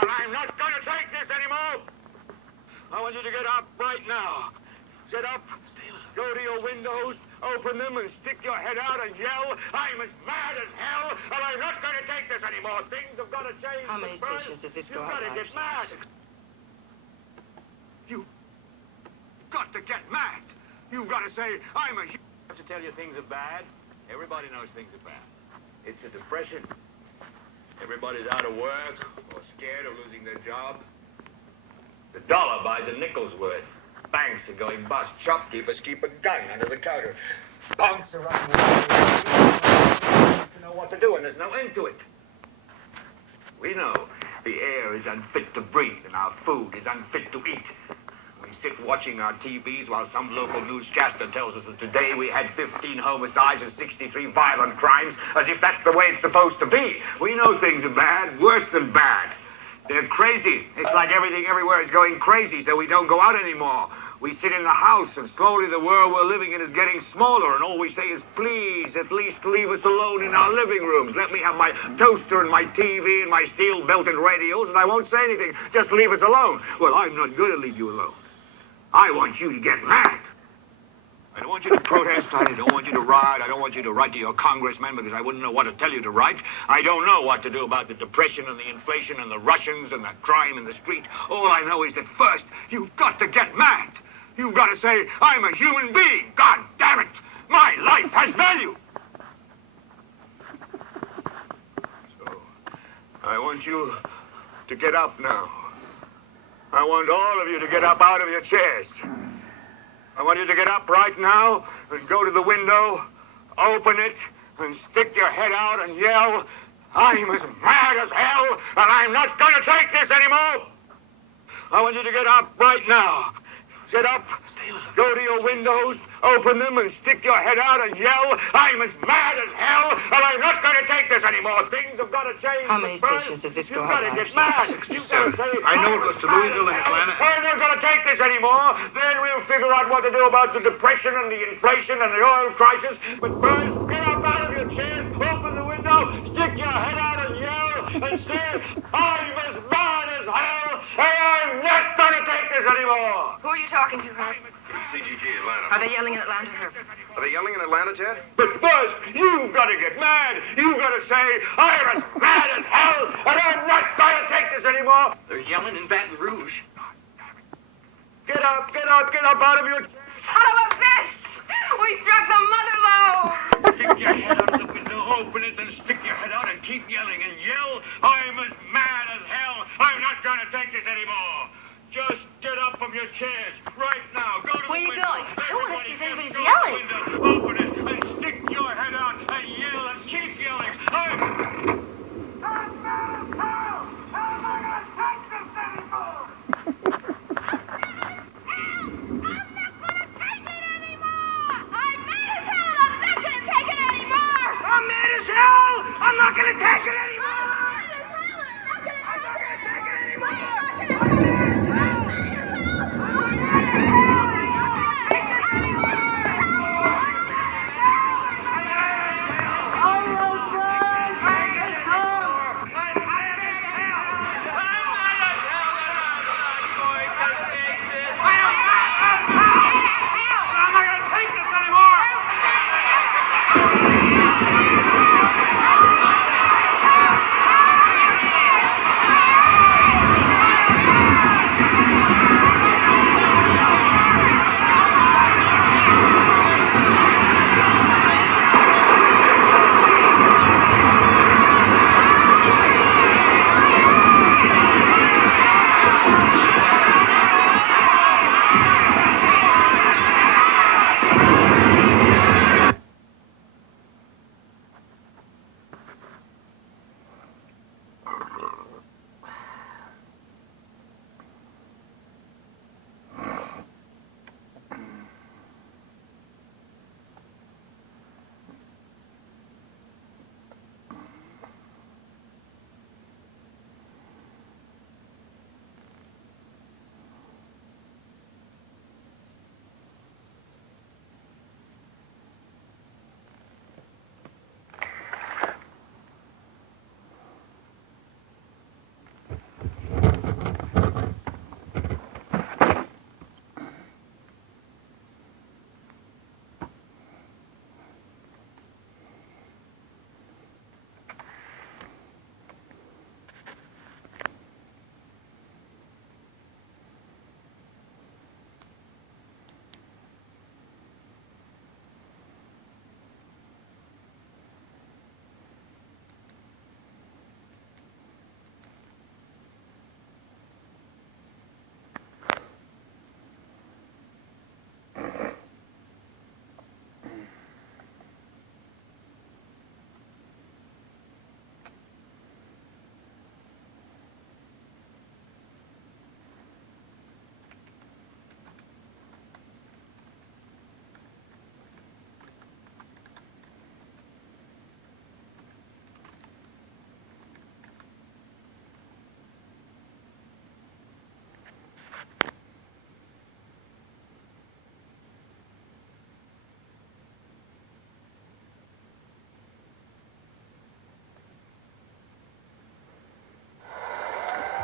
and I'm not going to take this anymore. I want you to get up right now. Get up, go to your windows, open them, and stick your head out and yell, I'm as mad as hell, and I'm not going to take this anymore. Things have got to change. How many stations does this go You've out got to by? get mad. You've got to get mad. You've got to say, I'm a... I have to tell you things are bad. Everybody knows things are bad. It's a depression. Everybody's out of work or scared of losing their job. The dollar buys a nickel's worth. Banks are going bust. Shopkeepers keep a gun under the counter. Punks are running away. You know what to do, and there's no end to it. We know the air is unfit to breathe, and our food is unfit to eat. We sit watching our TVs while some local newscaster tells us that today we had 15 homicides and 63 violent crimes, as if that's the way it's supposed to be. We know things are bad, worse than bad. They're crazy. It's like everything everywhere is going crazy, so we don't go out anymore. We sit in the house, and slowly the world we're living in is getting smaller, and all we say is, please, at least leave us alone in our living rooms. Let me have my toaster and my TV and my steel-belted radios, and I won't say anything. Just leave us alone. Well, I'm not going to leave you alone. I want you to get mad. I don't want you to protest. I don't want you to riot. I don't want you to write to your congressman because I wouldn't know what to tell you to write. I don't know what to do about the depression and the inflation and the Russians and the crime in the street. All I know is that first, you've got to get mad. You've got to say, I'm a human being. God damn it. My life has value. So, I want you to get up now. I want all of you to get up out of your chairs. I want you to get up right now and go to the window, open it, and stick your head out and yell, I'm as mad as hell, and I'm not going to take this anymore. I want you to get up right now. Get up, go to your windows, open them, and stick your head out and yell, I'm as mad as hell, and I'm not going to take this anymore. Things have got to change. How many stations does this go out by? You've got to get mad. 67. I know it goes to Louisville and Atlanta. I'm not going to take this anymore. Then we'll figure out what to do about the depression and the inflation and the oil crisis. But first, get up out of your chairs, open the window, stick your head out and yell, and say, I'm as mad as hell, and I'm not going to take this anymore. Who are you talking to, Herb? CGG, Atlanta. Are they yelling in Atlanta, Herb? Are they yelling in Atlanta, Ted? But first, you've got to get mad. You've got to say, I'm as mad as hell, and I'm not going to take this anymore. They're yelling in Baton Rouge. Get up out of your... Son of a bitch! We struck the mother low! Stick your head out of the window, open it, and stick your head out and keep yelling and yell, I'm as mad as hell. I'm not going to take this anymore. Just get up from your chairs right now. Go to Where the you window. going? I want to see if anybody's Go to yelling. the window, open it, and stick your head out and yell and keep yelling. I'm mad as hell. I'm not going to take this anymore. I'm not going to take it anymore!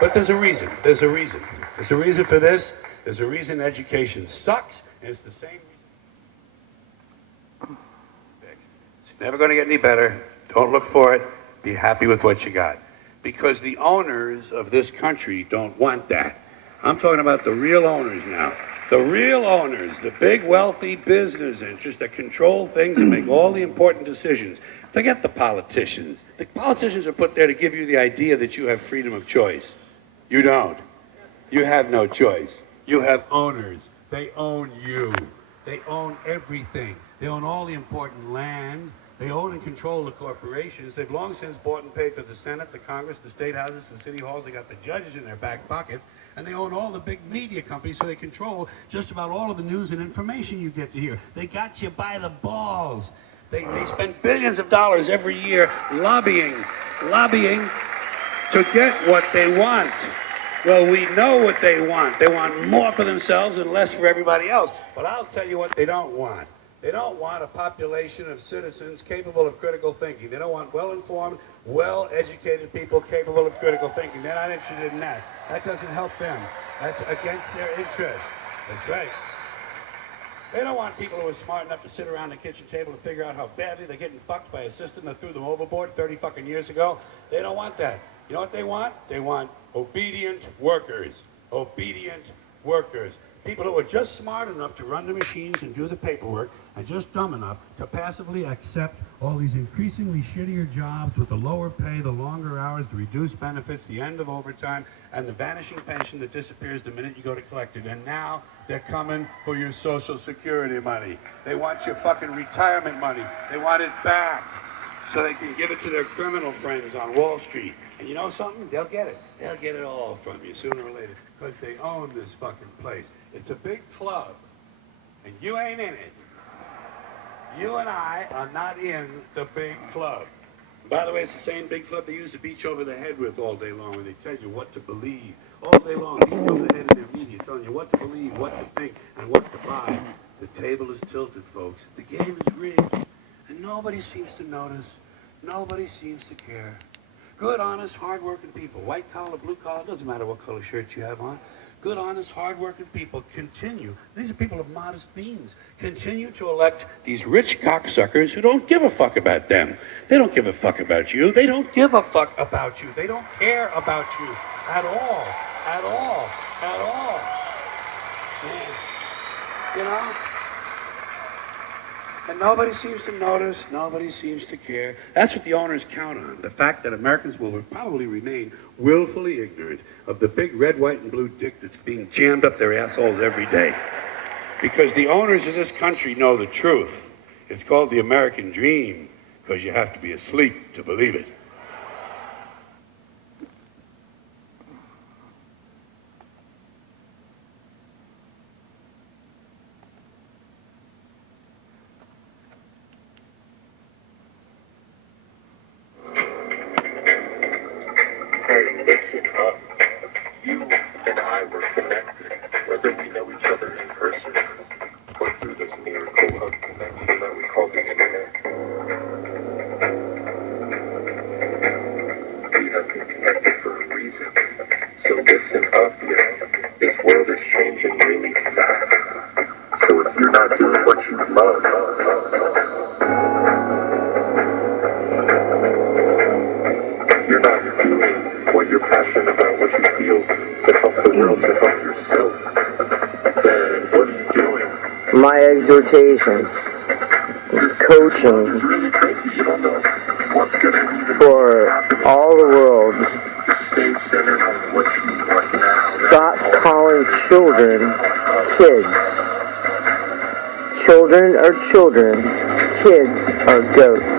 But there's a reason. There's a reason. There's a reason for this. There's a reason education sucks, and it's the same reason. It's never going to get any better. Don't look for it. Be happy with what you got. Because the owners of this country don't want that. I'm talking about the real owners now. The real owners, the big wealthy business interests that control things and make all the important decisions. Forget the politicians. The politicians are put there to give you the idea that you have freedom of choice. You don't. You have no choice. You have owners. They own you. They own everything. They own all the important land. They own and control the corporations. They've long since bought and paid for the Senate, the Congress, the state houses, the city halls. They got the judges in their back pockets. And they own all the big media companies, so they control just about all of the news and information you get to hear. They got you by the balls. They spend billions of dollars every year lobbying to get what they want. Well, we know what they want. They want more for themselves and less for everybody else. But I'll tell you what they don't want. They don't want a population of citizens capable of critical thinking. They don't want well-informed, well-educated people capable of critical thinking. They're not interested in that. That doesn't help them. That's against their interest. That's right. They don't want people who are smart enough to sit around the kitchen table and figure out how badly they're getting fucked by a system that threw them overboard 30 fucking years ago. They don't want that. You know what they want? They want obedient workers. Obedient workers. People who are just smart enough to run the machines and do the paperwork and just dumb enough to passively accept all these increasingly shittier jobs with the lower pay, the longer hours, the reduced benefits, the end of overtime, and the vanishing pension that disappears the minute you go to collect it. And now they're coming for your Social Security money. They want your fucking retirement money. They want it back so they can give it to their criminal friends on Wall Street. And you know something? They'll get it. They'll get it all from you sooner or later because they own this fucking place. It's a big club, and you ain't in it. You and I are not in the big club. And by the way, it's the same big club they use to beat you over the head with all day long when they tell you what to believe. All day long, beat you over the head in their media, telling you what to believe, what to think, and what to buy. The table is tilted, folks. The game is rigged, and nobody seems to notice. Nobody seems to care. Good, honest, hard-working people, white collar, blue collar, doesn't matter what color shirt you have on. Good, honest, hard-working people continue. These are people of modest means. Continue to elect these rich cocksuckers who don't give a fuck about them. They don't give a fuck about you. They don't give a fuck about you. They don't care about you at all. At all. At all. Yeah. You know? And nobody seems to notice, nobody seems to care. That's what the owners count on, the fact that Americans will probably remain willfully ignorant of the big red, white, and blue dick that's being jammed up their assholes every day. Because the owners of this country know the truth. It's called the American dream, because you have to be asleep to believe it. Listen up. You and I were connected, whether we know each other in person or through this miracle of connection that we call the internet. We have been connected for a reason. So listen up, yo. This world is changing really fast. So if you're not doing what you love, if you're not doing what you're passionate about, what you feel to help the world, to help yourself, then what are you doing? My exhortation, coaching It's really crazy. You don't know what's going to for all the world. stay centered on what you want now. Stop calling children kids. Children are children. Kids are goats.